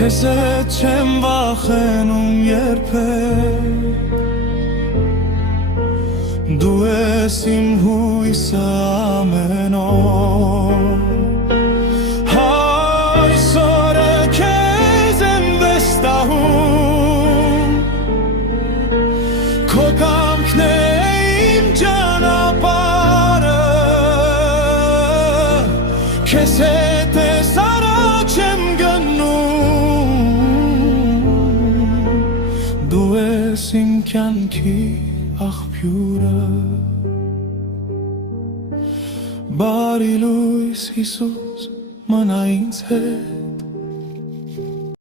Քեզ հետ չեմ վախենում երբեք Դու ես իմ հույսը ամեն օր Այսօրը քեզ եմ վստահում Քո կամքն է իմ ճանապարհը Քեզ հետ ես առաջ եմ գնում Դու ես իմ կյանքի աղբյուրը Բարի լույս Հիսուս մնա ինձ հետ